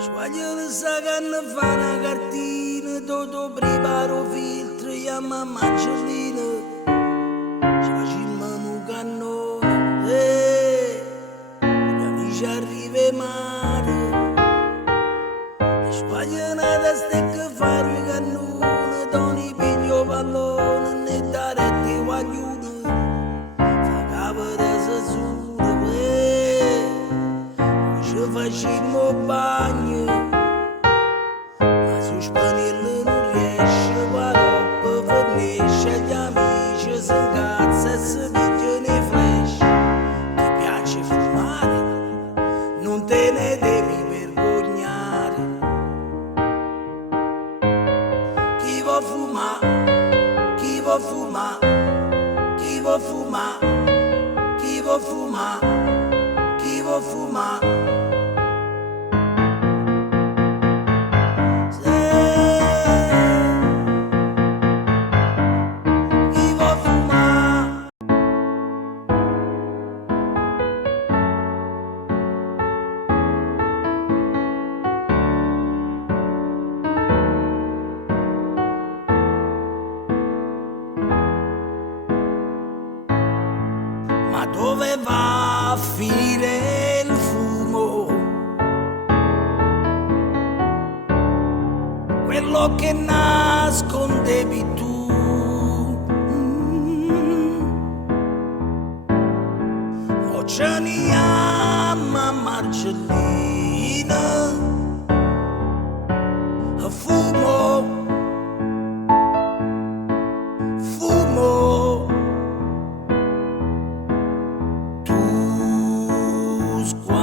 Sbaglio le sa che ne fa una cartina, tutto preparo filtro, e mamma Angelina ci facciamo un cannone, gli amici arriva mare. Sbaglio una testa che fa il cannone, Tony piglio pallone, ne dare te guaglione, fa capo da sassuone, ci facciamo bagno, ma se spagnolo non riesce, qua dopo fornisce gli amici, si incazza e si pigliano i flash. Ti piace fumare? Non te ne devi vergognare. Chi vuol fumare? Chi vuol fumare? Chi vuol fumare? Chi vuol fumare? Chi vuol fumare? Ma dove va a finire il fumo? Quello che nascondevi tu. O ce ne ama Marcellina, fumo, fumo. Tu squadra